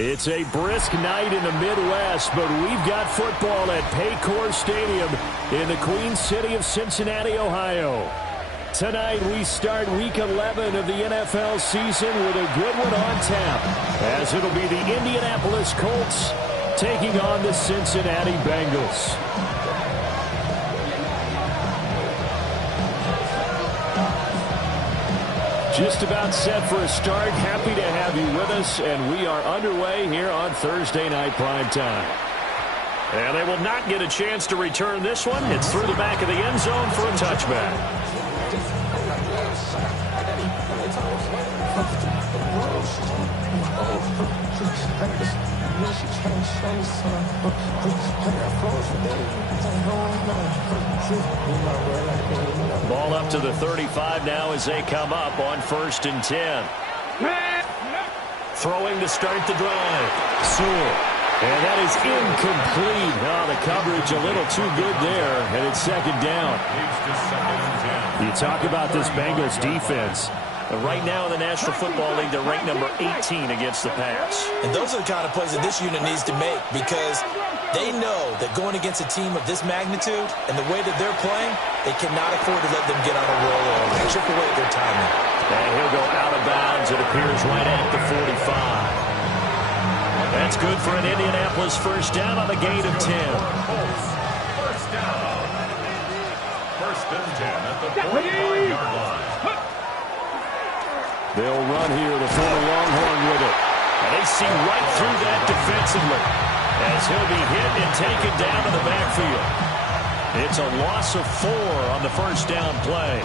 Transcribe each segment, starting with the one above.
It's a brisk night in the Midwest, but we've got football at Paycor Stadium in the Queen City of Cincinnati, Ohio. Tonight we start Week 11 of the NFL season with a good one on tap, as it'll be the Indianapolis Colts taking on the Cincinnati Bengals. Just about set for a start. Happy to have you with us, and we are underway here on Thursday Night Primetime. And they will not get a chance to return this one. It's through the back of the end zone for a touchback. Ball up to the 35 now as they come up on 1st and 10. Throwing to start the drive. Sewell. And that is incomplete. Oh, the coverage a little too good there, and it's 2nd down. You talk about this Bengals defense. Right now in the National Football League, they're ranked number 18 against the pass. And those are the kind of plays that this unit needs to make, because they know that going against a team of this magnitude and the way that they're playing, they cannot afford to let them get on a roll or chip away at their timing. And he'll go out of bounds. It appears right at the 45. That's good for an Indianapolis first down on a gain of 10. First down. 1st and 10 at the 45-yard line. They'll run here, the former Longhorn with it. And they see right through that defensively as he'll be hit and taken down to the backfield. It's a loss of 4 on the first down play.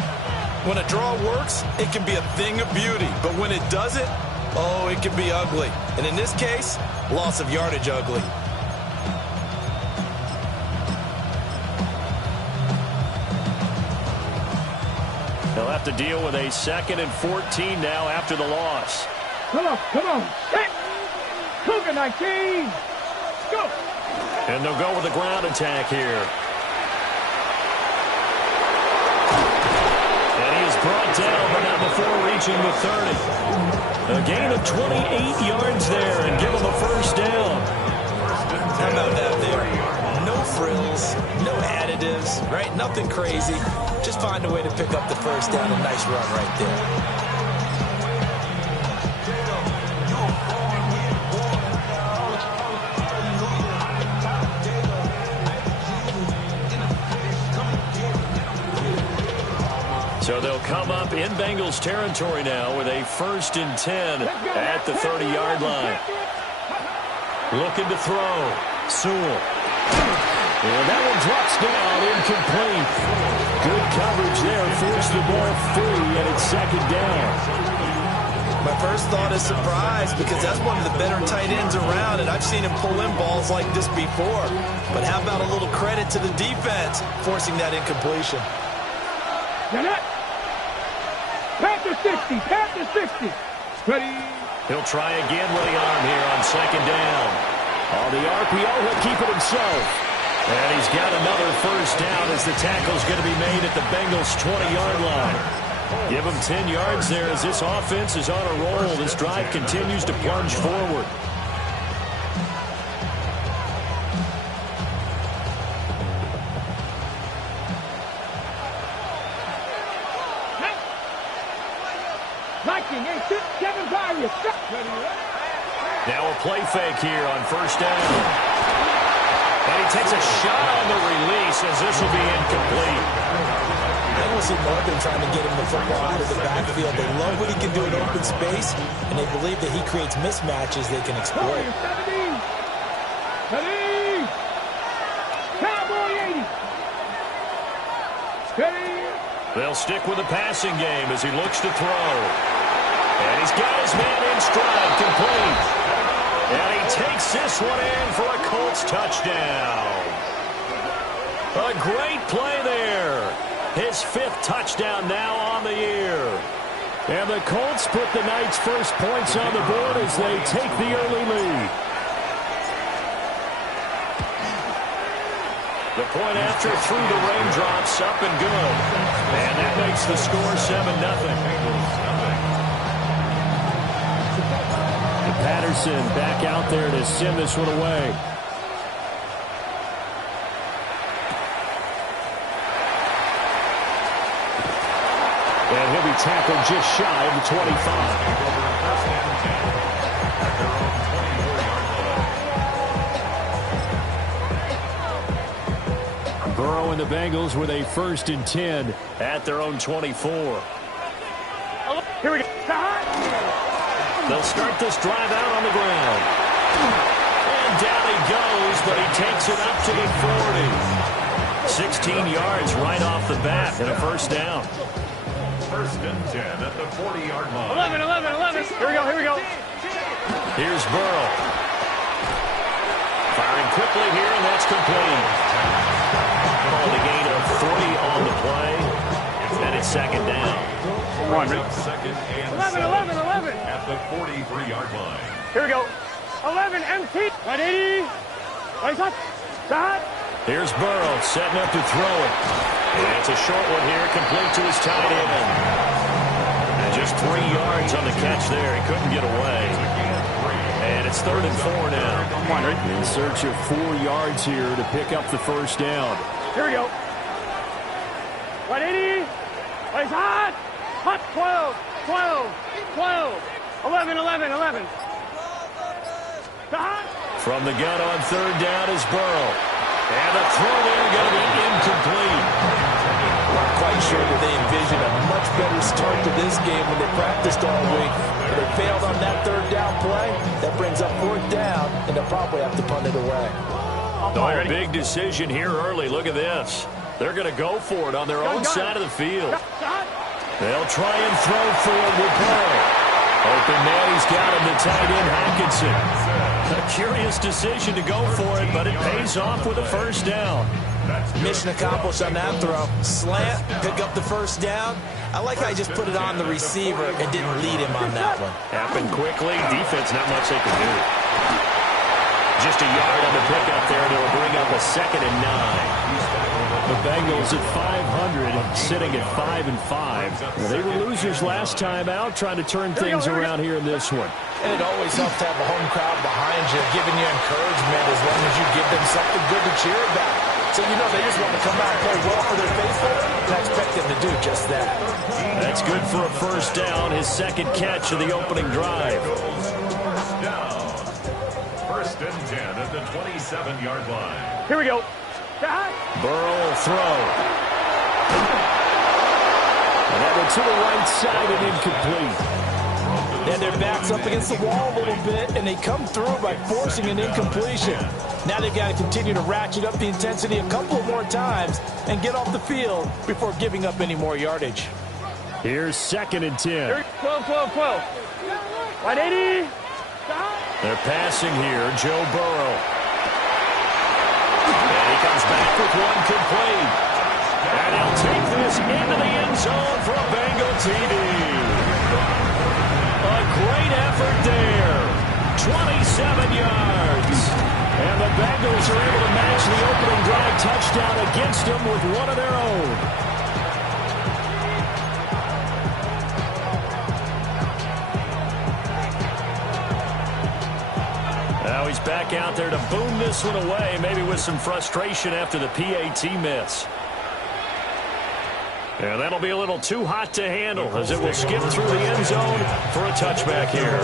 When a draw works, it can be a thing of beauty. But when it doesn't, oh, it can be ugly. And in this case, loss of yardage ugly. They'll have to deal with a 2nd and 14 now after the loss. Come on. Hit. Cougar 19. Go. And they'll go with the ground attack here. And he is brought down, but not before reaching the 30. A gain of 28 yards there, and give him a first down. How about that there? No frills, no additives, right? Nothing crazy. Just find a way to pick up the first down. A nice run right there. So they'll come up in Bengals territory now with a 1st and 10 at the 30-yard line. Looking to throw. Sewell. And that one drops down, incomplete. Good coverage there, forced the ball free, and it's 2nd down. My first thought is surprise, because that's one of the better tight ends around, and I've seen him pull in balls like this before. But how about a little credit to the defense forcing that incompletion? Panther 60. Ready. He'll try again with the arm here on 2nd down. On the RPO, he'll keep it himself. And he's got another first down as the tackle's going to be made at the Bengals' 20-yard line. Give him 10 yards there as this offense is on a roll. This drive continues to plunge forward. Now a play fake here on 1st down. And he takes a shot on the release as this will be incomplete. Bengals have been trying to get him the football out of the backfield. They love what he can do in open space, and they believe that he creates mismatches they can exploit. They'll stick with the passing game as he looks to throw. And he's got his man in stride, complete. And he takes this one in for a Colts touchdown. A great play there. His 5th touchdown now on the year. And the Colts put the night's first points on the board as they take the early lead. The point after through the raindrops, up and good. And that makes the score 7-0. Patterson back out there to send this one away. And he'll be tackled just shy of the 25. Burrow and the Bengals with a 1st and 10 at their own 24. Here we go. They'll start this drive out on the ground. And down he goes, but he takes it up to the 40. 16 yards right off the bat and a 1st down. 1st and 10 at the 40-yard line. 11. Here we go. Here's Burrow. Firing quickly here, and that's complete. Calling a gain of 3 on the play. And it's 2nd down. Come on, Rick. 2nd and 11. at the 43-yard line. Here we go. 11, empty. Ready? Right up. Start. Here's Burrow setting up to throw it. And it's a short one here, complete to his tight end. And just 3 yards on the catch there. He couldn't get away. And it's 3rd and 4 now. Come on, Rick. In search of 4 yards here to pick up the 1st down. Here we go. 180. Right hot. Hot 12. 11. Start. From the gun on 3rd down is Burrow. And the throw there going to be incomplete. Not quite sure that they envisioned a much better start to this game when they practiced all week. But they failed on that 3rd down play. That brings up 4th down, and they'll probably have to punt it away. Oh, big decision here early. Look at this. They're going to go for it on their own side of the field. They'll try and throw forward with Burrow. Open man, he's got him, the tight end, Hockenson. A curious decision to go for it, but it pays off with a 1st down. Mission accomplished on that throw. Slant, pick up the 1st down. I like how he just put it on the receiver and didn't lead him on that one. Happened quickly. Defense, not much they can do. Just a yard on the pickup there, and it'll bring up a 2nd and 9. The Bengals at 500, sitting at 5-5. They were losers last time out, trying to turn things around here in this one. And it always helps to have a home crowd behind you, giving you encouragement as long as you give them something good to cheer about. So you know they just want to come out and play well for their faithful, and I expect them to do just that. That's good for a 1st down, his 2nd catch of the opening drive. 1st and 10 at the 27-yard line. Here we go. Burrow will throw. And that one to the right side and incomplete. And their back's up against the wall a little bit, and they come through by forcing an incompletion. Now they've got to continue to ratchet up the intensity a couple more times and get off the field before giving up any more yardage. Here's 2nd and 10. 12. 180. They're passing here, Joe Burrow. And he comes back with one complete. And he'll take this into the end zone for a Bengal TD. A great effort there. 27 yards. And the Bengals are able to match the opening drive touchdown against them with one of their own. Now he's back out there to boom this one away, maybe with some frustration after the PAT miss. And that'll be a little too hot to handle as it will skip through the end zone for a touchback here.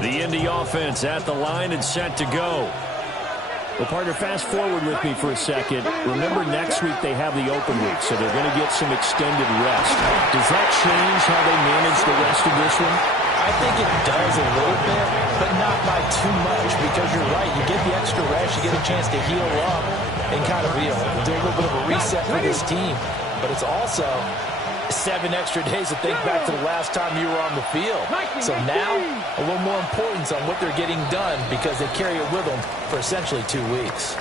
The Indy offense at the line and set to go. Well, partner, fast forward with me for a second. Remember, next week they have the open week, so they're going to get some extended rest. Does that change how they manage the rest of this one? I think it does a little bit, but not by too much, because you're right. You get the extra rest, you get a chance to heal up and kind of do a little bit of a reset for this team. But it's also 7 extra days to think back to the last time you were on the field. So now, a little more importance on what they're getting done because they carry it with them for essentially 2 weeks.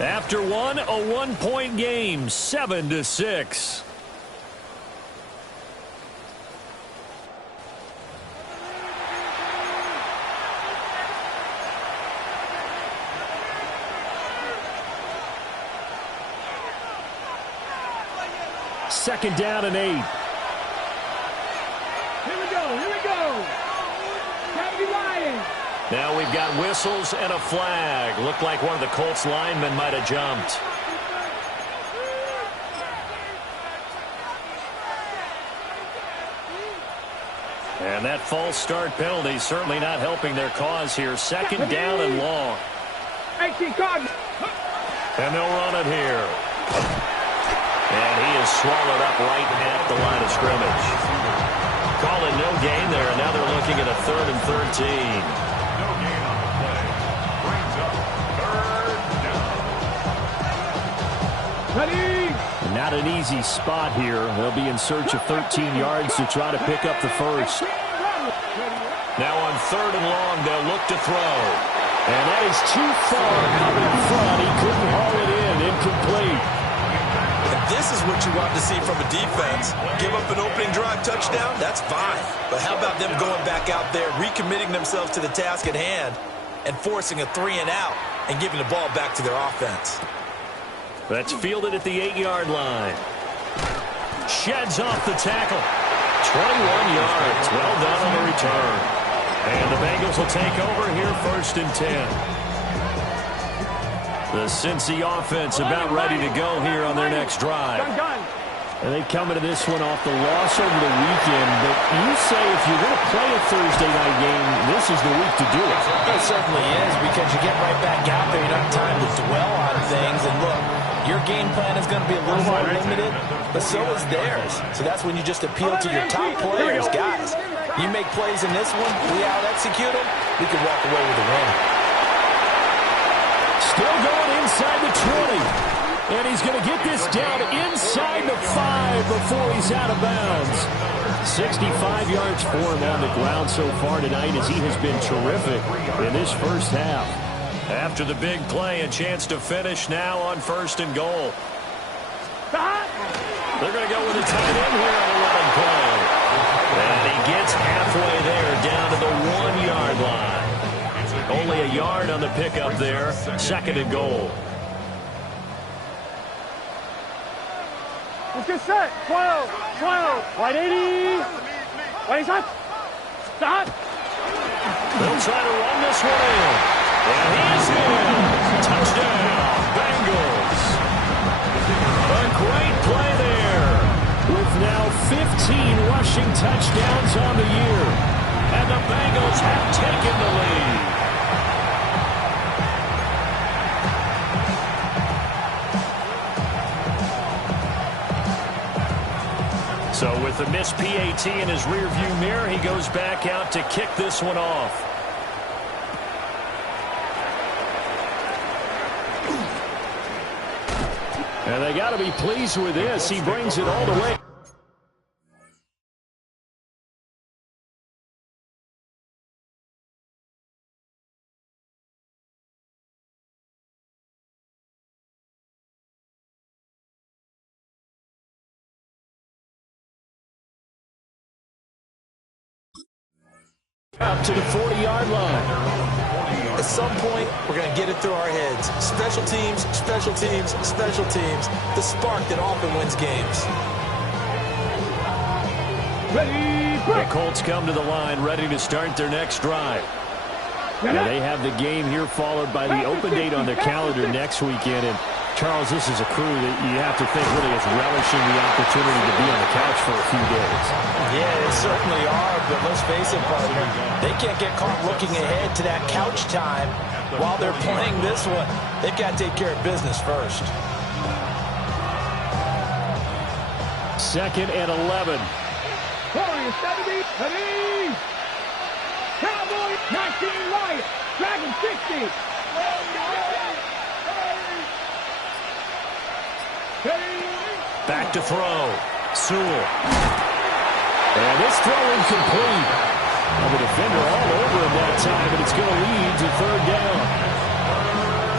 After one, a 1-point game, 7-6. 2nd down and 8. Here we go. Here we go. Tabby Lion. Now we've got whistles and a flag. Looked like one of the Colts linemen might have jumped. And that false start penalty certainly not helping their cause here. 2nd down and long. 18 card. And they'll run it here. And he is swallowed up right at the line of scrimmage. Calling no gain there, and now they're looking at a 3rd and 13. No gain on the play. Brings up 3rd down. Ready. Not an easy spot here. They'll be in search of 13 yards to try to pick up the first. Now on 3rd and long, they'll look to throw. And that is too far out in front. He couldn't haul it in. Incomplete. And this is what you want to see from a defense. Give up an opening drive touchdown, that's fine. But how about them going back out there, recommitting themselves to the task at hand, and forcing a 3 and out, and giving the ball back to their offense. That's fielded at the 8-yard line. Sheds off the tackle. 21 yards. Well done on the return. And the Bengals will take over here 1st and 10. The Cincy offense about ready to go here on their next drive. And they come into this one off the loss over the weekend. But you say if you're going to play a Thursday night game, this is the week to do it. It certainly is, because you get right back out there. You don't have time to dwell on things. And look, your game plan is going to be a little more limited, but so is theirs. So that's when you just appeal to your top players. Guys, you make plays in this one, we out-execute them, we can walk away with a win. Still going inside the 20. And he's going to get this down inside the 5 before he's out of bounds. 65 yards for him on the ground so far tonight, as he has been terrific in this first half. After the big play, a chance to finish now on 1st and goal. They're going to go with a tight end here on the running play. And he gets halfway there, down to the 1-yard line. Only a yard on the pickup there. 2nd and goal. Let's get set. 12. Wide 80. Wide shot. Stop. They'll try to run this one in. And he's in. Touchdown, Bengals. A great play there. With now 15 rushing touchdowns on the year. And the Bengals have taken the lead. So with the missed PAT in his rearview mirror, he goes back out to kick this one off. And they got to be pleased with this. He brings it all the way. Up to the 40-yard line. At some point, we're going to get it through our heads. Special teams, special teams, special teams. The spark that often wins games. The Colts come to the line, ready to start their next drive. And they have the game here, followed by the open date on their calendar next weekend. And Charles, this is a crew that you have to think really is relishing the opportunity to be on the couch for a few days. Yeah, they certainly are, but let's face it, partner, they can't get caught looking ahead to that couch time while they're playing this one. They've got to take care of business first. 2nd and 11. Warriors 70, ready. Cowboys 19 right. Dragon 60. Back to throw. Sewell. And this throw incomplete. Well, the defender all over him that time, but it's going to lead to 3rd down.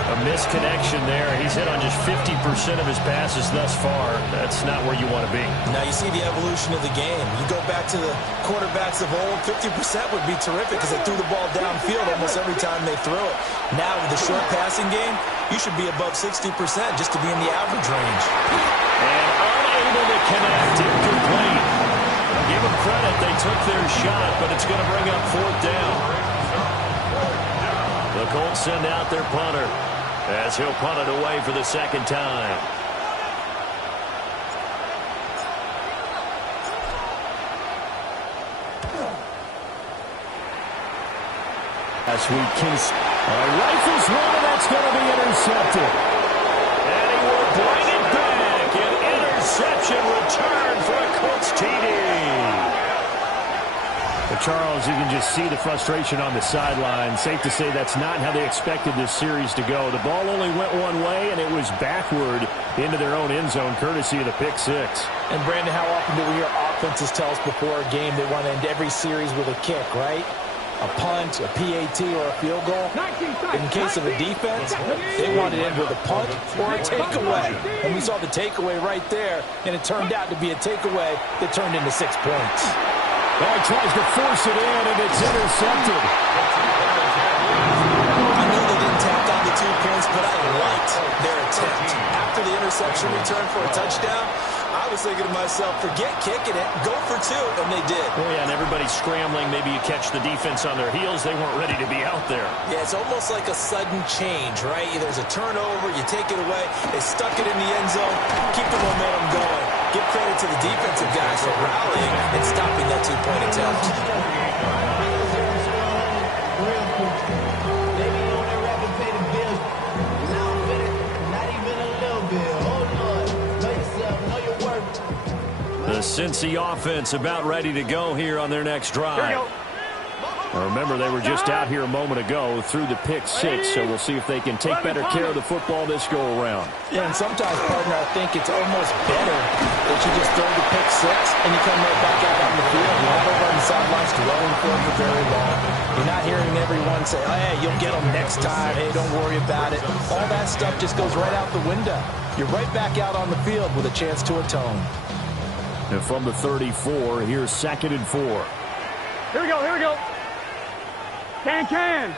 A misconnection there. He's hit on just 50% of his passes thus far. That's not where you want to be. Now you see the evolution of the game. You go back to the quarterbacks of old, 50% would be terrific because they threw the ball downfield almost every time they threw it. Now with the short passing game, you should be above 60% just to be in the average range. And unable to connect, incomplete. Give them credit, they took their shot, but it's going to bring up 4th down. The Colts send out their punter as he'll punt it away for the 2nd time. As we can rifles one, and that's going to be intercepted. And he will bring it back. An interception return for a Colts TD. But Charles, you can just see the frustration on the sideline. Safe to say that's not how they expected this series to go. The ball only went one way, and it was backward into their own end zone, courtesy of the pick 6. And, Brandon, how often do we hear offenses tell us before a game they want to end every series with a kick, right? A punt, a PAT, or a field goal. In case of a defense, they want to end with a punt or a takeaway. And we saw the takeaway right there, and it turned out to be a takeaway that turned into 6 points. Well, he tries to force it in, and it's intercepted. I know they didn't tack on the 2 points, but I liked their attempt. After the interception return for a touchdown, I was thinking to myself, forget kicking it, go for 2, and they did. Oh, yeah, and everybody's scrambling. Maybe you catch the defense on their heels. They weren't ready to be out there. Yeah, it's almost like a sudden change, right? There's a turnover, you take it away, they stuck it in the end zone, keep the momentum going. Give credit to the defensive guys for rallying and stopping that 2-point attempt. The Cincy offense about ready to go here on their next drive. Now remember, they were just out here a moment ago through the pick 6, so we'll see if they can take better care of the football this go-around. Yeah, and sometimes, partner, I think it's almost better that you just throw the pick 6 and you come right back out on the field. You're not over on the sidelines dwelling for it for very long. You're not hearing everyone say, oh, hey, you'll get them next time. Hey, don't worry about it. All that stuff just goes right out the window. You're right back out on the field with a chance to atone. And from the 34, here's 2nd and 4. Here we go, here we go. Can.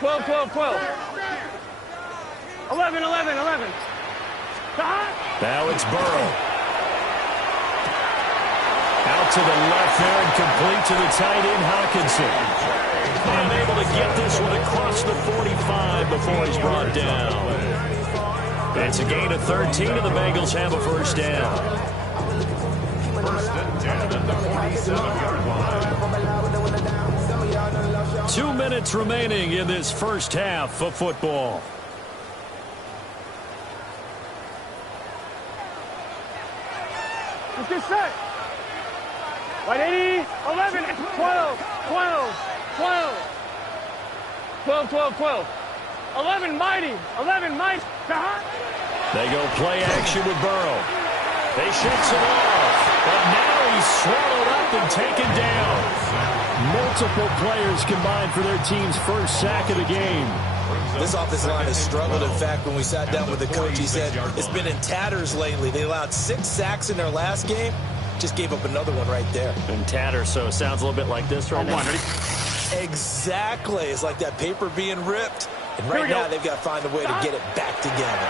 12, 12, 12. 11. Now it's Burrow. Out to the left there and complete to the tight end, Hawkinson. Unable to get this one across the 45 before he's brought down. It's a gain of 13, and the Bengals have a 1st down. 1st and 10 at the 47-yard line. 2 minutes remaining in this first half of football. Let's get set. White 80, 11, 12. 11 mighty. They go play action with Burrow. They shakes it off. But now he's swallowed up and taken down. Multiple players combined for their team's first sack of the game. This offensive line has struggled. In fact, when we sat down with the coach, he said it's been in tatters lately. They allowed 6 sacks in their last game. Just gave up another one right there. In tatters, so it sounds a little bit like this right now. Exactly. It's like that paper being ripped. And right now, they've got to find a way to get it back together.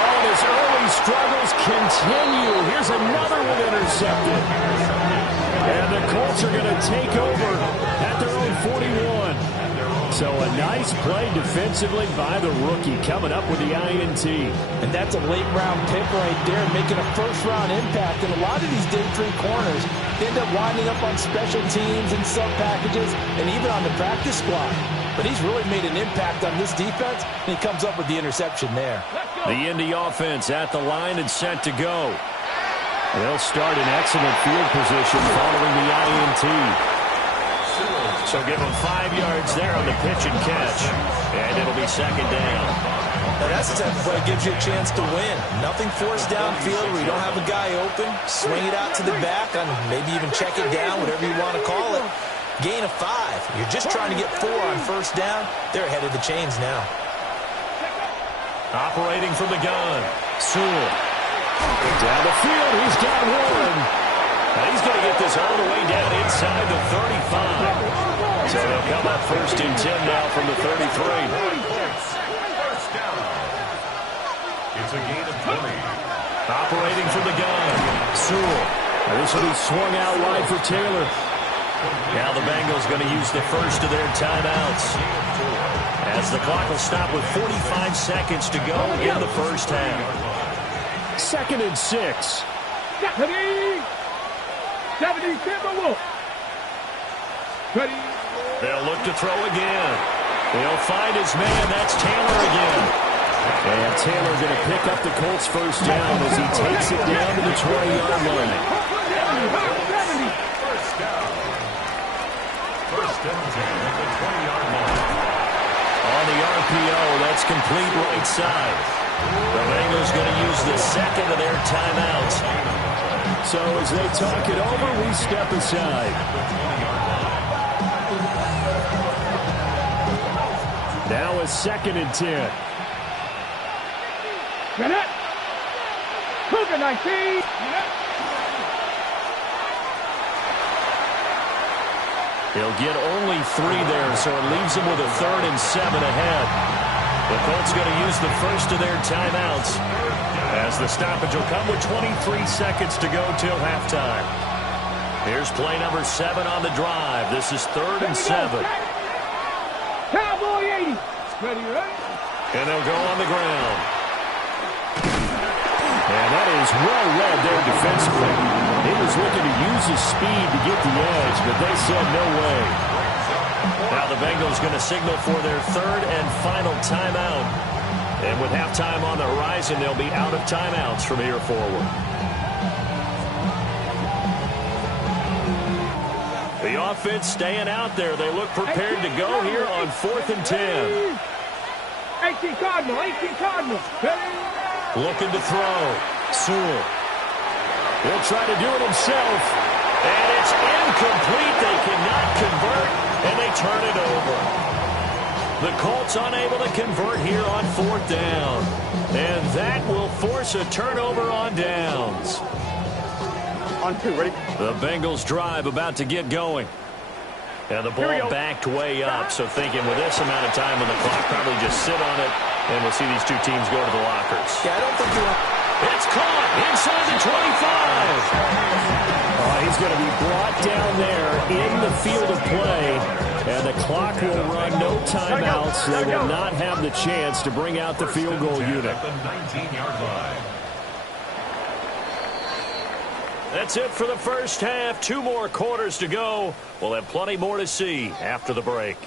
Oh, his early struggles continue. Here's another one intercepted. And the Colts are going to take over at their own 41. So a nice play defensively by the rookie coming up with the INT. And that's a late-round pick right there, making a first-round impact. And a lot of these day 3 corners end up winding up on special teams and sub-packages and even on the practice squad. But he's really made an impact on this defense, and he comes up with the interception there. The Indy offense at the line and set to go. They'll start in excellent field position following the INT. So give them 5 yards there on the pitch and catch. And it'll be 2nd down. Now that's the type of play that gives you a chance to win. Nothing forced downfield where you don't have a guy open. Swing it out to the back, and maybe even check it down, whatever you want to call it. Gain of 5. You're just trying to get 4 on 1st down. They're ahead of the chains now. Operating from the gun. Sewell. Down the field, he's got one. Now he's going to get this all the way down inside the 35. So they'll come up 1st and 10 now from the 33. First down. It's a gain of 20. Operating from the gun, Sewell. This will be swung out wide for Taylor. Now the Bengals going to use the first of their timeouts, as the clock will stop with 45 seconds to go in the first half. 2nd and 6. 70. They'll look to throw again. He'll find his man. That's Taylor again. And Taylor going to pick up the Colts' first down as he takes it down to the 20-yard line. First down. 1st and 10 at the 20-yard line. On the RPO, that's complete right side. The Bengals going to use the second of their timeouts. So as they talk it over, we step aside. Now a 2nd and 10. Minute. Cougar 19. He'll get only 3 there, so it leaves him with a 3rd and 7 ahead. The Colts going to use the first of their timeouts, as the stoppage will come with 23 seconds to go till halftime. Here's play number 7 on the drive. This is 3rd and 7. Cowboy 80. Ready, ready. And they'll go on the ground. And that is well read there defensively. He was looking to use his speed to get the edge, but they said no way. Now the Bengals going to signal for their 3rd and final timeout. And with halftime on the horizon, they'll be out of timeouts from here forward. The offense staying out there. They look prepared to go here on 4th and 10. 18 Cardinal. Looking to throw. Sewell. He'll try to do it himself. And it's incomplete. They cannot convert, and they turn it over. The Colts unable to convert here on 4th down. And that will force a turnover on downs. On 2, ready? The Bengals drive about to get going. And the ball backed way up, so thinking with this amount of time on the clock, probably just sit on it, and we'll see these two teams go to the lockers. Yeah, I don't think you want... It's caught inside the 25. He's going to be brought down there in the field of play, and the clock will run no timeouts. They will not have the chance to bring out the field goal unit. At the 19-yard line. That's it for the first half. 2 more quarters to go. We'll have plenty more to see after the break.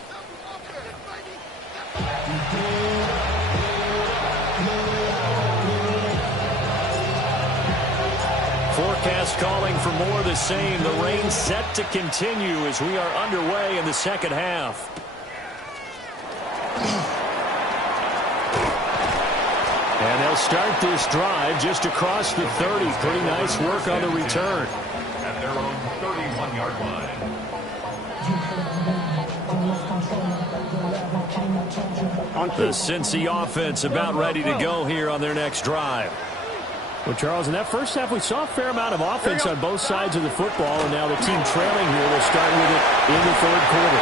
Forecast calling for more of the same. The rain set to continue as we are underway in the second half. And they'll start this drive just across the 30. Pretty nice work on the return. At their own 31-yard line. The Cincy offense about ready to go here on their next drive. Well, Charles, in that first half, we saw a fair amount of offense on both sides of the football, and now the team trailing here will start with it in the 3rd quarter.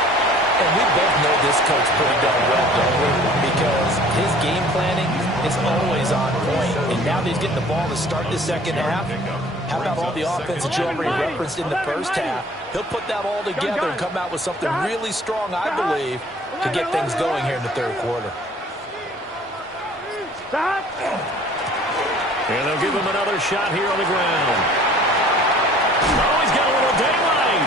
And we both know this coach pretty darn well, don't we? Because his game planning is always on point. And now that he's getting the ball to start the second half, how about all the offense that you already referenced in the first half? He'll put that all together and come out with something really strong, I believe, to get things going here in the 3rd quarter. And they'll give him another shot here on the ground. Oh, he's got a little daylight.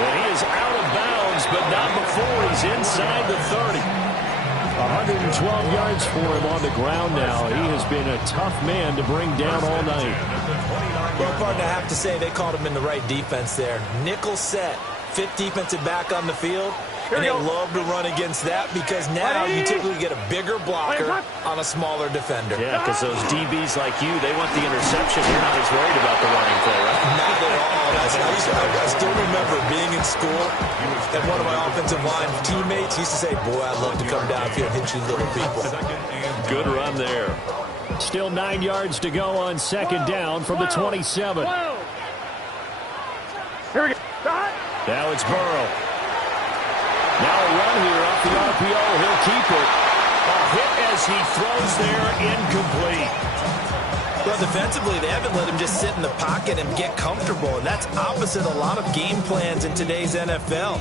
And he is out of bounds, but not before he's inside the 30. 112 yards for him on the ground now. He has been a tough man to bring down all night. Well, partner, I have to say they called him in the right defense there. Nickel set, 5th defensive back on the field. And they love to run against that because now you typically get a bigger blocker on a smaller defender. Yeah, because those DBs like you, they want the interception. You're not as worried about the running play, right? Not at all. I still remember being in school, and one of my offensive line teammates used to say, boy, I'd love to come down here and hit you little people. Good run there. Still 9 yards to go on 2nd down from the 27. Here we go. Now it's Burrow. RPO. He'll keep it. A hit as he throws there, incomplete. Well, defensively, they haven't let him just sit in the pocket and get comfortable, and that's opposite a lot of game plans in today's NFL.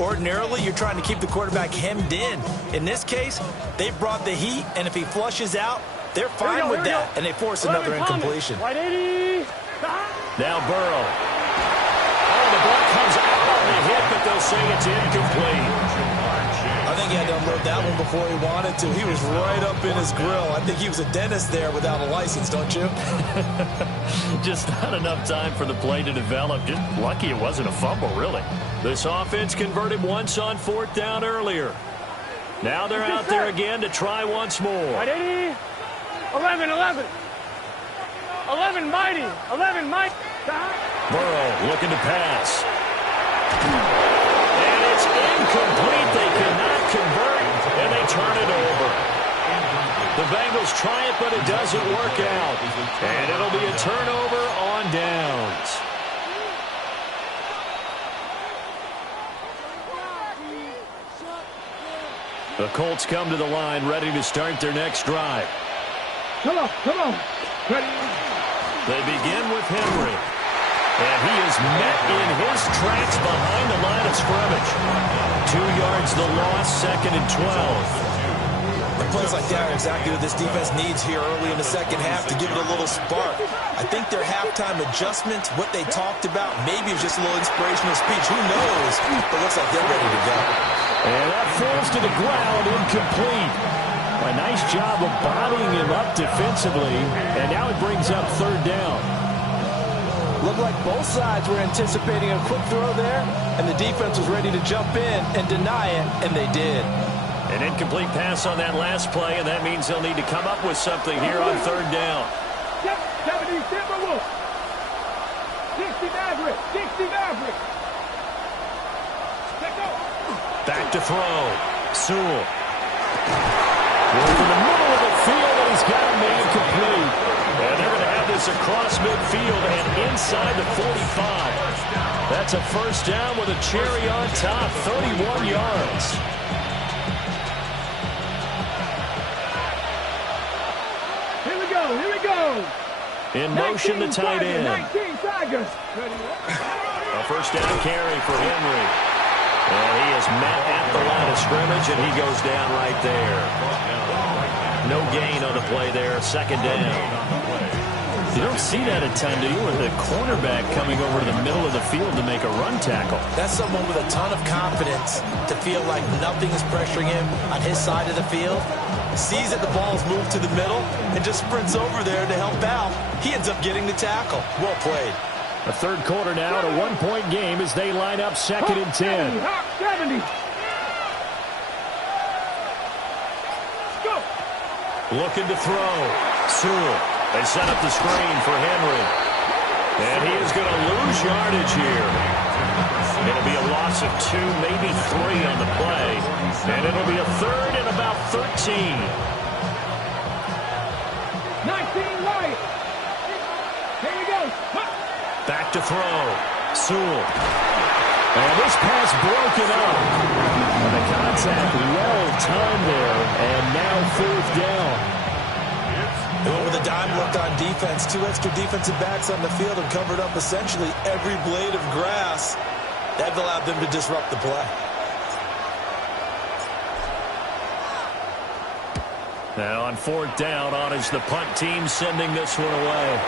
Ordinarily, you're trying to keep the quarterback hemmed in. In this case, they brought the heat, and if he flushes out, they're fine with that, and they force another incompletion. White 80. Now Burrow. Oh, the ball comes out on the hit, but they'll say it's incomplete. I think he had to unload that one before he wanted to. He was right up in his grill. I think he was a dentist there without a license, don't you? Just not enough time for the play to develop. Just lucky it wasn't a fumble, really. This offense converted once on 4th down earlier. Now they're out there again to try once more. White 80. 11, 11. 11, mighty. 11, mighty. Burrow looking to pass. And it's incomplete. They cannot convert, and they turn it over. The Bengals try it, but it doesn't work out. And it'll be a turnover on downs. The Colts come to the line, ready to start their next drive. Come on, come on. Ready. They begin with Henry. And he is met in his tracks behind the line of scrimmage. 2 yards the loss, 2nd and 12. And plays like that are exactly what this defense needs here early in the second half to give it a little spark. I think their halftime adjustments, what they talked about, maybe it was just a little inspirational speech. Who knows? But it looks like they're ready to go. And that falls to the ground, incomplete. A nice job of bodying him up defensively. And now it brings up 3rd down. Looked like both sides were anticipating a quick throw there, and the defense was ready to jump in and deny it, and they did. An incomplete pass on that last play, and that means they'll need to come up with something here on 3rd down. 70, 60 Maverick, 60 Maverick. Back to throw. Sewell. Over the middle of the field, and he's got a man complete. And they're going to have this across midfield and inside the 45. That's a 1st down with a cherry on top, 31 yards. Here we go, here we go. In motion, the tight end. 19 Tigers. A 1st down carry for Henry. And he is met at the line of scrimmage, and he goes down right there. No gain on the play there, 2nd down. You don't see that a ton, do you, with the cornerback coming over to the middle of the field to make a run tackle? That's someone with a ton of confidence to feel like nothing is pressuring him on his side of the field. Sees that the ball's moved to the middle and just sprints over there to help out. He ends up getting the tackle. Well played. The 3rd quarter now, a 1-point game as they line up 2nd and 10. 70. Go. Looking to throw. Sewell. They set up the screen for Henry. And he is going to lose yardage here. It'll be a loss of 2, maybe 3 on the play. And it'll be a 3rd and about 13. 19 right. Here we go. Back to throw. Sewell. And this pass broken up. And the contact well timed there. And now 4th down. They went with a dime look on defense. 2 extra defensive backs on the field and covered up essentially every blade of grass. That allowed them to disrupt the play. Now on 4th down, on is the punt team sending this one away.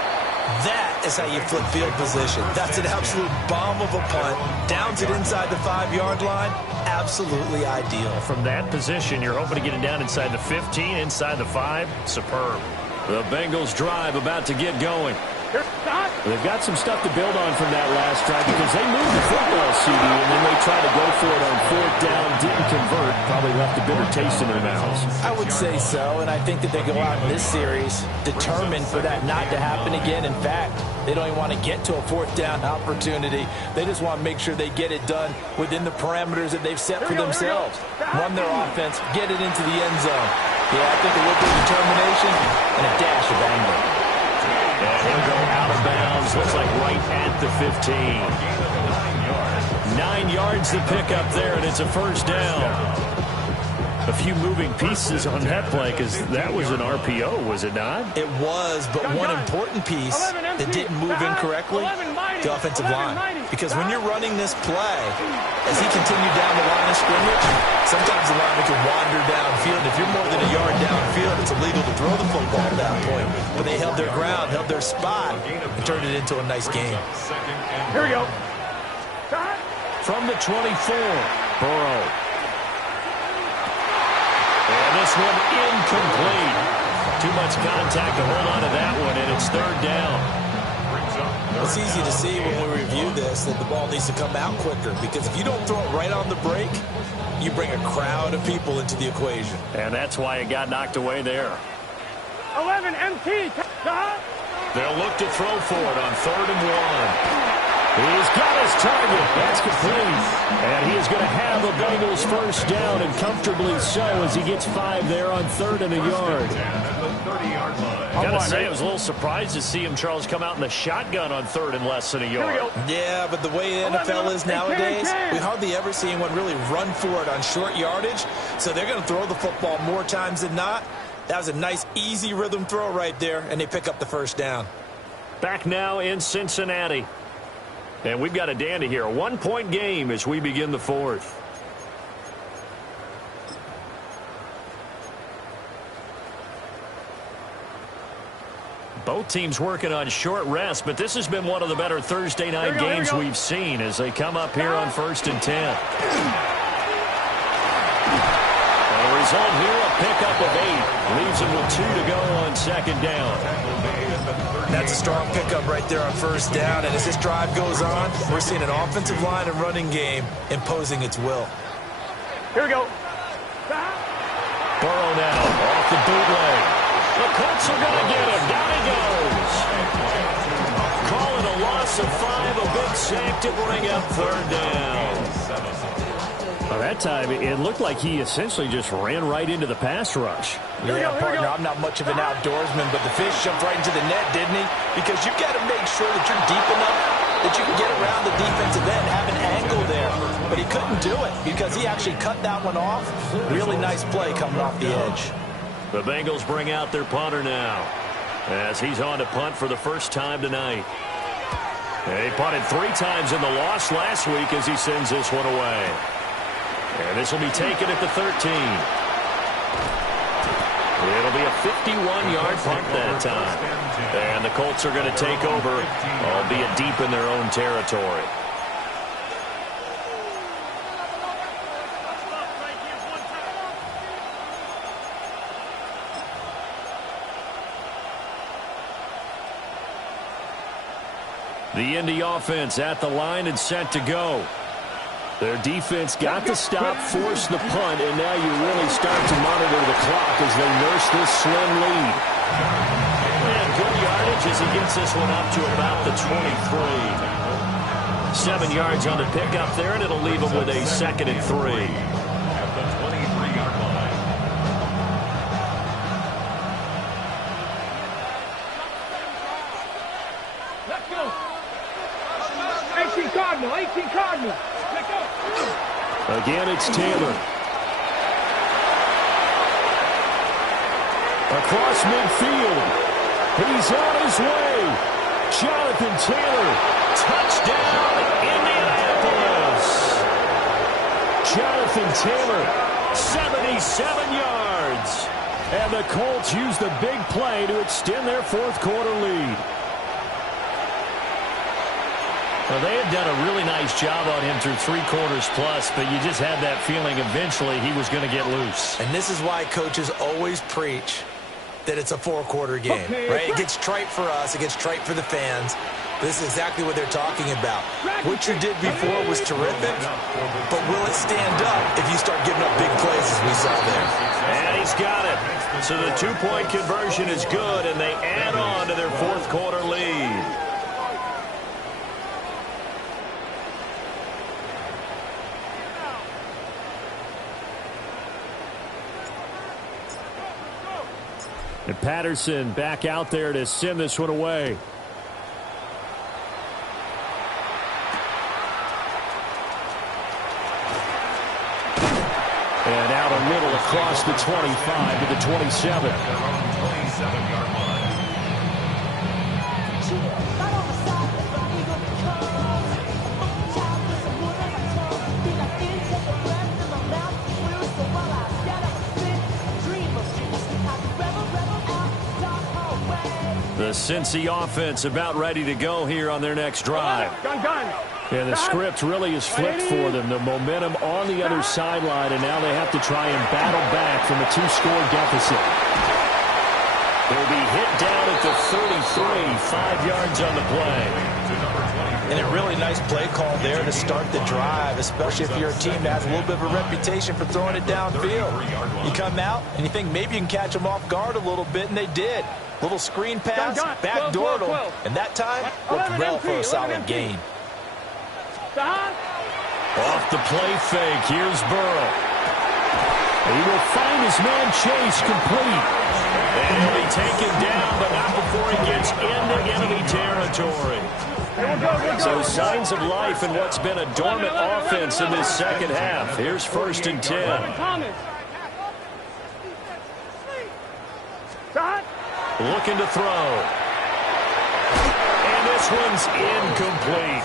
That is how you flip field position. That's an absolute bomb of a punt. Downs it inside the 5-yard line. Absolutely ideal. From that position, you're hoping to get it down inside the 15, inside the 5. Superb. The Bengals drive about to get going. They've got some stuff to build on from that last drive because they moved the football, CD, and then they tried to go for it on 4th down, didn't convert, probably left a bitter taste in their mouths. I would say so, and I think that they go out in this series determined for that not to happen again. In fact, they don't even want to get to a 4th down opportunity. They just want to make sure they get it done within the parameters that they've set for themselves. Run their offense, get it into the end zone. Yeah, I think a little bit of determination and a dash of anger. And he'll go out of bounds, looks like right at the 15. 9 yards to pick up there, and it's a 1st down. A few moving pieces on that play because that was an RPO, was it not? It was, but one important piece that didn't move incorrectly, the offensive line. Because when you're running this play, as he continued down the line of scrimmage, sometimes the lineman can wander downfield. If you're more than a yard downfield, it's illegal to throw the football at that point. But they held their ground, held their spot, and turned it into a nice game. Here we go. From the 24, Burrow. And this one incomplete. Too much contact to hold on to that one, and it's third down. It's easy to see when we review this that the ball needs to come out quicker, because if you don't throw it right on the break, you bring a crowd of people into the equation. And that's why it got knocked away there. 11 MT. They'll look to throw for it on 3rd and 1. He's got his target. That's complete. And he is going to have the Bengals first down, and comfortably so, as he gets 5 there on 3rd and a yard. Got to say, I was a little surprised to see him, Charles, come out in the shotgun on 3rd and less than a yard. Yeah, but the way the NFL is nowadays, we hardly ever see anyone really run for it on short yardage. So they're going to throw the football more times than not. That was a nice, easy rhythm throw right there, and they pick up the first down. Back now in Cincinnati. And we've got a dandy here. A 1-point game as we begin the 4th. Both teams working on short rest, but this has been one of the better Thursday night games we've seen as they come up here on 1st and 10. And the result here, a pickup of 8. Leaves them with 2 to go on 2nd down. That's a strong pickup right there on 1st down. And as this drive goes on, we're seeing an offensive line and running game imposing its will. Here we go. Burrow now off the bootleg. The Colts are going to get him. Down he goes. Call it a loss of 5. A big sack to bring up 3rd down. Well, that time, it looked like he essentially just ran right into the pass rush. Yeah, partner, I'm not much of an outdoorsman, but the fish jumped right into the net, didn't he? Because you've got to make sure that you're deep enough that you can get around the defensive end, have an angle there. But he couldn't do it because he actually cut that one off. Really nice play coming off the edge. The Bengals bring out their punter now as he's on to punt for the first time tonight. He punted 3 times in the loss last week as he sends this one away. And this will be taken at the 13. It'll be a 51-yard punt that time. And the Colts are going to take over, albeit deep in their own territory. The Indy offense at the line and set to go. Their defense got the stop, forced the punt, and now you really start to monitor the clock as they nurse this slim lead. And good yardage as he gets this one up to about the 23. 7 yards on the pickup there, and it'll leave him with a 2nd and 3. At the 23-yard line. Let's go. 18 Cardinal, 18 Cardinal. Again, it's Taylor. Across midfield. He's on his way. Jonathan Taylor. Touchdown, Indianapolis. Jonathan Taylor, 77 yards. And the Colts use the big play to extend their 4th quarter lead. Well, they had done a really nice job on him through 3 quarters plus, but you just had that feeling eventually he was going to get loose. And this is why coaches always preach that it's a 4-quarter game, right? It gets trite for us. It gets trite for the fans. This is exactly what they're talking about. What you did before was terrific, but will it stand up if you start giving up big plays as we saw there? And he's got it. So the 2-point conversion is good, and they add on to their 4th quarter lead. And Patterson back out there to send this one away. And out a middle across the 25 to the 27. The Cincy offense about ready to go here on their next drive. And the script really is flipped for them. The momentum on the other sideline, and now they have to try and battle back from a 2-score deficit. They'll be hit down at the 33, 5 yards on the play. And a really nice play call there to start the drive, especially if you're a team that has a little bit of a reputation for throwing it downfield. You come out and you think maybe you can catch them off guard a little bit, and they did. Little screen pass, backdoored them, and that time worked well for a solid gain. Off the play fake, here's Burrow. He will find his man Chase complete. And he'll be taken down, but not before he gets into enemy territory. So signs of life in what's been a dormant offense in this second half. Here's 1st and 10. Looking to throw. And this one's incomplete.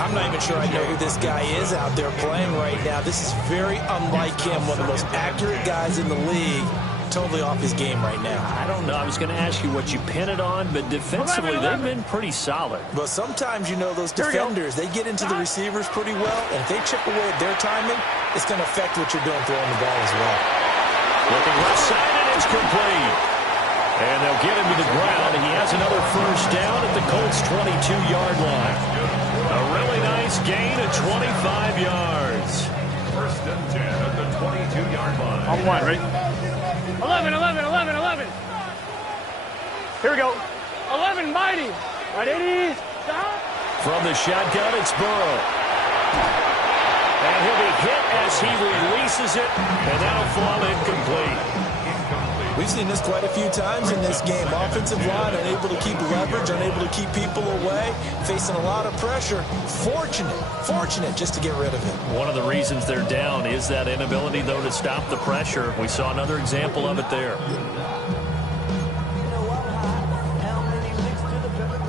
I'm not even sure I know who this guy is out there playing right now. This is very unlike him, one of the most accurate guys in the league. Totally off his game right now. I don't know. I was going to ask you what you pin it on, but defensively they've been pretty solid. But sometimes, you know, those defenders, they get into the receivers pretty well, and if they chip away at their timing, it's going to affect what you're doing throwing the ball as well. Looking left side, and it's complete. And they'll get him to the ground. He has another 1st down at the Colts' 22-yard line. A really nice gain of 25 yards. 1st and 10 at the 22-yard line. On one, ready? 11, 11, 11, 11. Here we go. 11, mighty. Right, 80. Stop. From the shotgun, it's Burrow. And he'll be hit as he releases it, and that'll fall incomplete. We've seen this quite a few times in this game. Offensive line unable to keep leverage, unable to keep people away, facing a lot of pressure. Fortunate just to get rid of it. One of the reasons they're down is that inability, though, to stop the pressure. We saw another example of it there.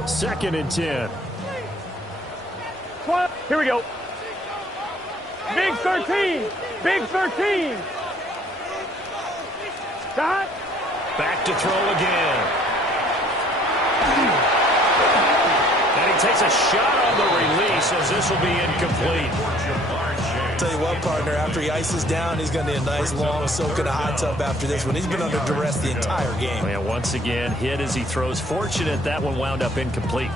2nd and 10. Here we go. Big 13. Big 13. Stop. Back to throw again. And he takes a shot on the release as this will be incomplete. Tell you what, partner, after he ices down, he's going to need a nice long soak in a hot tub after this one. He's been under duress the entire game. And once again, hit as he throws. Fortunate that one wound up incomplete.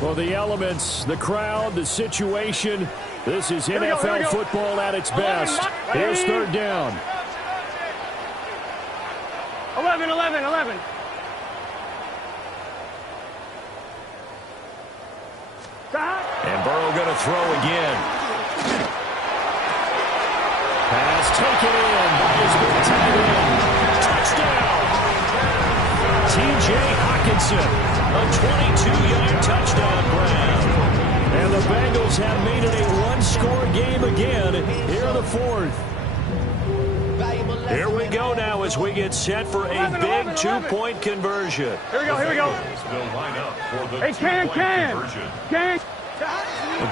Well, the elements, the crowd, the situation. This is NFL football at its best. Here's 3rd down. 11, 11, 11. Stop. And Burrow going to throw again. Pass taken in by his big tight end. Touchdown! T.J. Hockenson, a 22-yard touchdown grab. And the Bengals have made it a 1-score game again here in the 4th. Here we go now as we get set for a big 2-point conversion. Here we go, here we go. Hey, Can.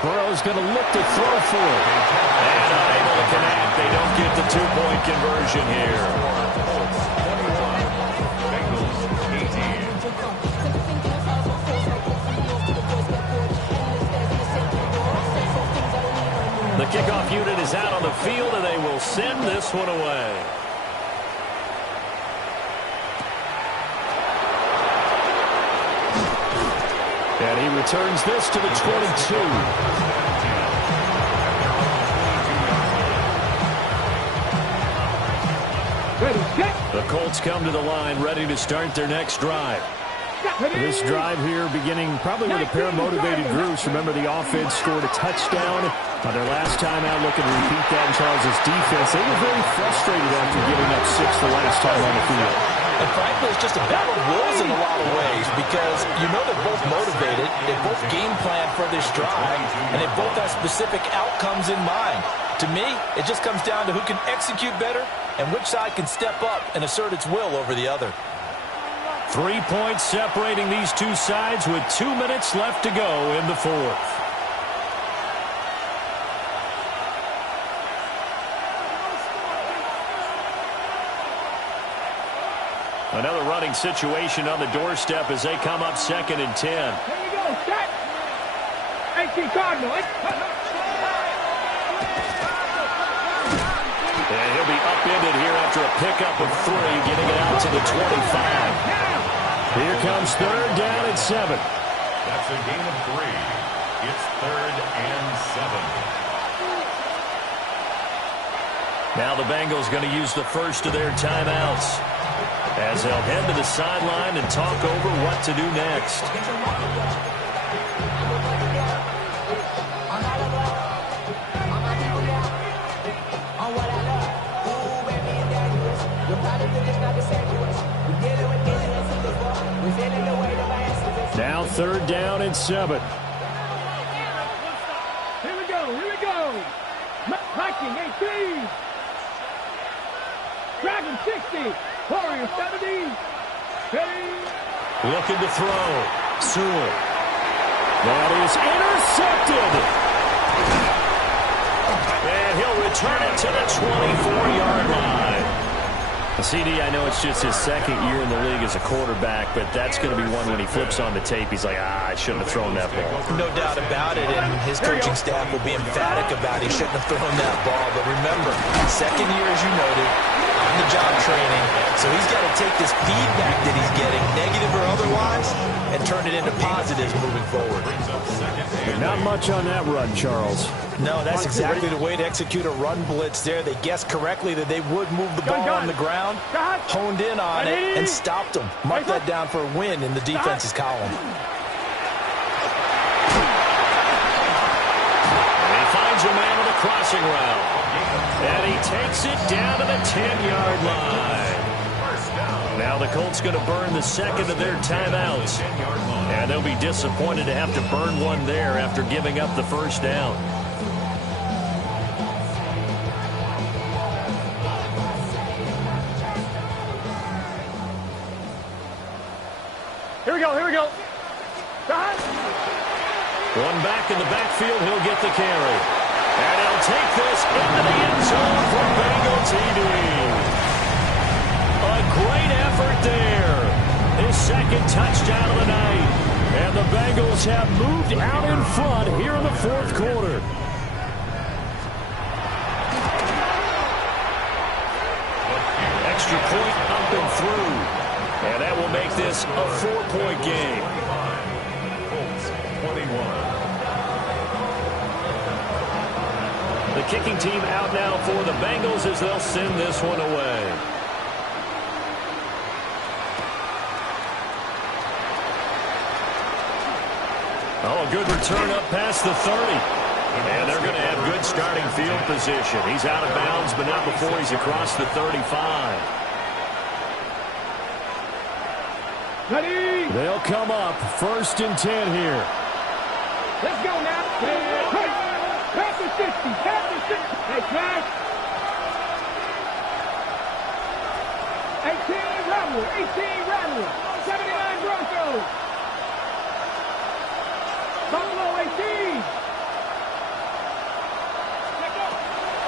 Burrow's going to look to throw for it. And unable to connect. They don't get the 2-point conversion here. The kickoff unit is out on the field, and they will send this one away. And he returns this to the 22. The Colts come to the line ready to start their next drive. This drive here beginning probably with a pair of motivated groups. Remember, the offense scored a touchdown on their last time out, looking to repeat that in Charles' defense. They were very frustrated after giving up 6 the last time on the field. And frankly, it's just a battle of wills in a lot of ways because you know they're both motivated, they both game plan for this drive, and they both have specific outcomes in mind. To me, it just comes down to who can execute better and which side can step up and assert its will over the other. 3 points separating these two sides with 2 minutes left to go in the fourth. Another running situation on the doorstep as they come up 2nd and 10. Here we go, set. 18 Cardinal. And he'll be upended here after a pickup of 3, getting it out to the 25. Here comes 3rd down and 7. That's a gain of 3. It's 3rd and 7. Now the Bengals going to use the first of their timeouts as they'll head to the sideline and talk over what to do next. Now 3rd down and 7. Here we go, here we go. Viking 18. Dragon 60. Warrior 70. Ready. Looking to throw. Sewell. That is intercepted. And he'll return it to the 24-yard line. CD, I know it's just his 2nd year in the league as a quarterback, but that's going to be one when he flips on the tape. He's like, I shouldn't have thrown that ball. No doubt about it, and his coaching staff will be emphatic about he shouldn't have thrown that ball. But remember, 2nd year, as you noted, on the job training, so he's got to take this feedback that he's getting, negative or otherwise, and turn it into positives moving forward. Not much on that run, Charles. No, that's exactly the way to execute a run blitz there. They guessed correctly that they would move the ball on the ground, honed in on it, and stopped them. Mark that down for a win in the defense's column. And he finds a man on the crossing route. And he takes it down to the 10-yard line. Now the Colts going to burn the 2nd of their timeouts. And they'll be disappointed to have to burn one there after giving up the 1st down. Here we go, here we go. One back in the backfield, he'll get the carry. And he'll take this into the end zone for Bengal TD. A great effort there. His 2nd touchdown of the night. And the Bengals have moved out in front here in the 4th quarter. Extra point up and through. And that will make this a 4-point game. Colts 21. The kicking team out now for the Bengals as they'll send this one away. Oh, a good return up past the 30. And they're going to have good starting field position. He's out of bounds, but not before he's across the 35. Ready. They'll come up 1st and 10 here. Let's go now. Pass the 60. Pass the 60. Hey, Clark. 18 Rebel. 18 Rebel. 79 Broncos. Buffalo 18.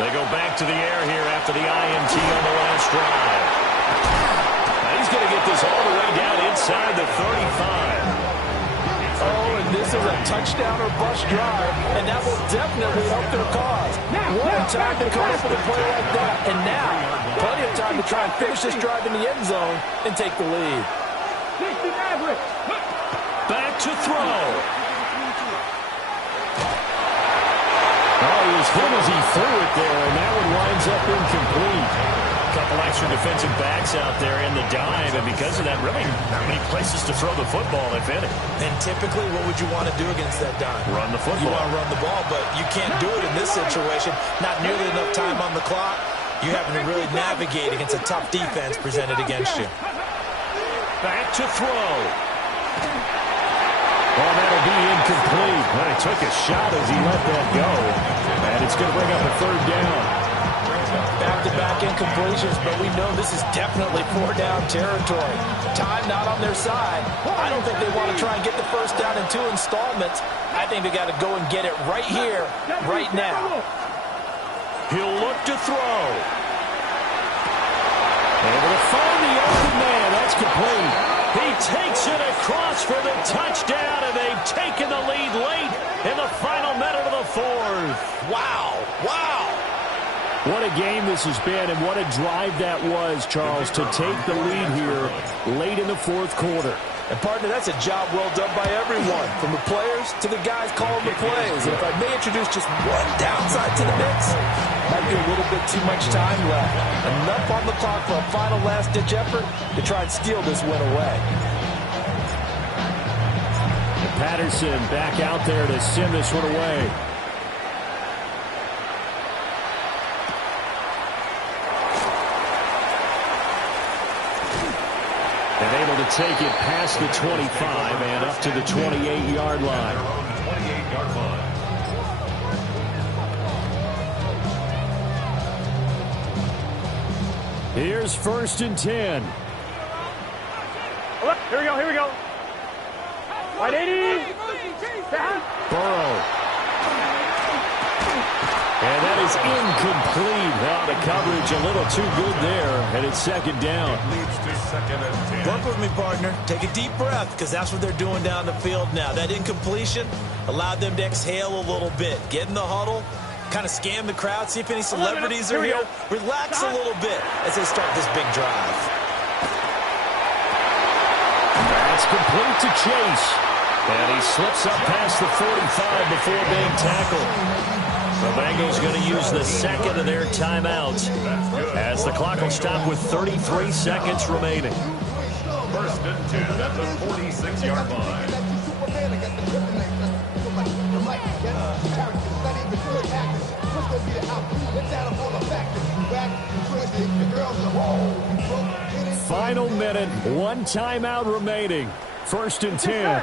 They go back to the air here after the INT on the last drive. Now he's going to get this all the way down inside the 35. Oh, and this is a touchdown or bust drive, and that will definitely help their cause. One time to come up with a play like that, and now plenty of time to try and finish this drive in the end zone and take the lead. 60 Maverick. Back to throw. Oh, he was hit as he threw it there, and that one winds up incomplete. A couple extra defensive backs out there in the dime, and because of that, really not many places to throw the football, if any. And typically, what would you want to do against that dime? Run the football. You want to run the ball, but you can't do it in this situation. Not nearly enough time on the clock. You're having to really navigate against a tough defense presented against you. Back to throw. Oh, that'll be incomplete. But he took a shot as he let that go. And it's going to bring up a third down. Back-to-back incompletions, but we know this is definitely four-down territory. Time not on their side. I don't think they want to try and get the first down in 2 installments. I think they got to go and get it right here, right now. He'll look to throw. Able to find the open man. That's complete. He takes it across for the touchdown, and they've taken the lead late in the final minute of the fourth. Wow. Wow. What a game this has been, and what a drive that was, Charles, to take the lead here late in the fourth quarter. And, partner, that's a job well done by everyone, from the players to the guys calling the plays. And if I may introduce just one downside to the mix, might be a little bit too much time left. Enough on the clock for a final last-ditch effort to try and steal this win away. Patterson back out there to send this one away. And able to take it past the 25 and up to the 28-yard line. 28-yard line. Here's 1st and 10. Here we go, here we go. Right, 80. Burrow. And that is incomplete. Now the coverage a little too good there, and it's 2nd down. Leads to 2nd and 10. Work with me, partner. Take a deep breath, because that's what they're doing down the field now. That incompletion allowed them to exhale a little bit. Get in the huddle, kind of scan the crowd, see if any celebrities are here. Relax a little bit as they start this big drive. That's complete to Chase. And he slips up past the 45 before being tackled. The Bengals going to use the second of their timeouts as the clock will stop with 33 seconds remaining. 1st and 10 at the 46-yard line. Final minute, 1 timeout remaining. 1st and 10.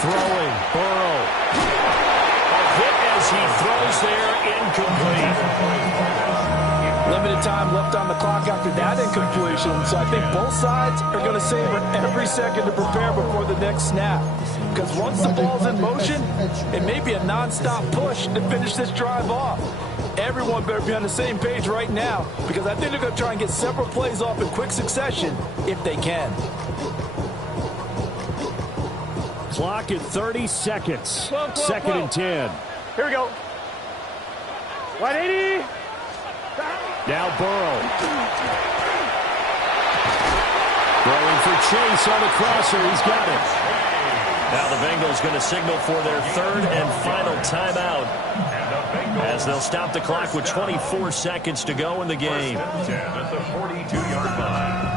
Throwing, Burrow. Hit as he throws there, incomplete. Limited time left on the clock after that incompletion, so I think both sides are going to savor every second to prepare before the next snap. Because once the ball's in motion, it may be a non-stop push to finish this drive off. Everyone better be on the same page right now, because I think they're going to try and get several plays off in quick succession if they can. Clock at 30 seconds. 2nd and 10. Here we go. 180. Now Burrow. Throwing for Chase on the crosser. He's got it. Now the Bengals going to signal for their 3rd and final timeout as they'll stop the clock with 24 seconds to go in the game. 1st and 10 at the 42-yard line.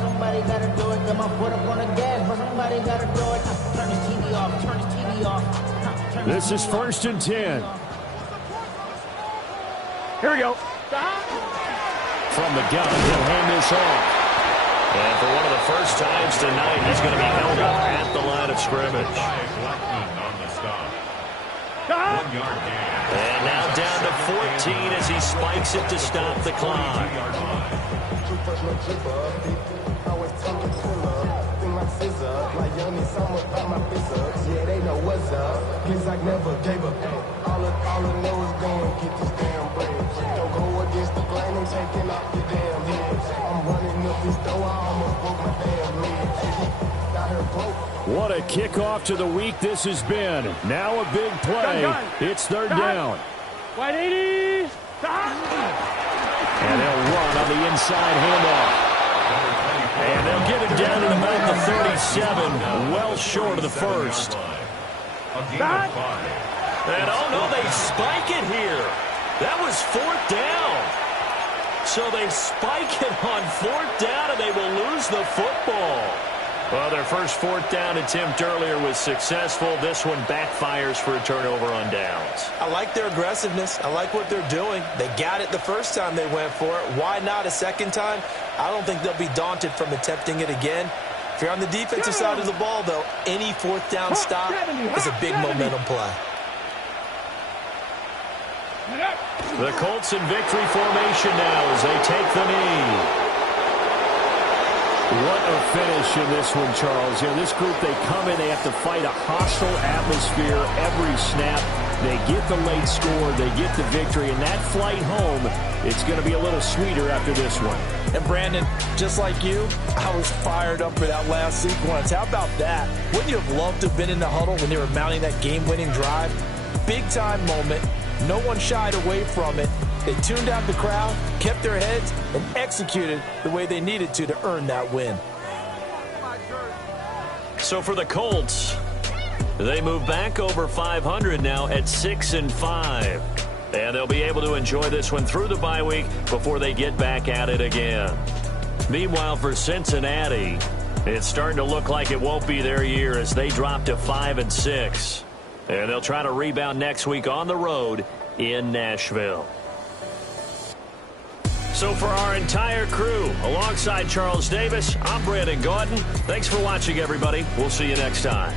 Somebody gotta do it. Come on, put up on the gas, but somebody gotta do it. Turn his TV off. Turn his TV off. This is 1st and 10. Here we go. From the gun, he'll hand this off. And for one of the first times tonight, he's going to be held up at the line of scrimmage. On the stop. 1-yard gain. And now down to 14 as he spikes it to stop the clock. 2-yard line. Yeah, they know what's up. Kids like never gave up. All I know is going get this damn bread. Don't go against the grain, I'm taking off your damn head. I'm running up this door, I almost broke my damn leg. Got her broke. What a kickoff to the week this has been. Now a big play. It's 3rd down. 180. And they'll run on the inside handoff. And they'll get it down at about the 37, well short of the first. And oh no, they spike it here. That was 4th down. So they spike it on 4th down and they will lose the football. Well, their first fourth down attempt earlier was successful. This one backfires for a turnover on downs. I like their aggressiveness. I like what they're doing. They got it the first time they went for it. Why not a second time? I don't think they'll be daunted from attempting it again. If you're on the defensive side of the ball, though, any fourth down stop is a big momentum play. The Colts in victory formation now as they take the knee. What a finish in this one, Charles. You know, this group, they come in, they have to fight a hostile atmosphere every snap. They get the late score, they get the victory, and that flight home, it's going to be a little sweeter after this one. And Brandon, just like you, I was fired up for that last sequence. How about that? Wouldn't you have loved to have been in the huddle when they were mounting that game-winning drive? Big-time moment. No one shied away from it. They tuned out the crowd, kept their heads, and executed the way they needed to earn that win. So for the Colts, they move back over 500 now at 6-5. And they'll be able to enjoy this one through the bye week before they get back at it again. Meanwhile, for Cincinnati, it's starting to look like it won't be their year as they drop to 5-6. And they'll try to rebound next week on the road in Nashville. So for our entire crew, alongside Charles Davis, I'm Brandon Gaudin. Thanks for watching, everybody. We'll see you next time.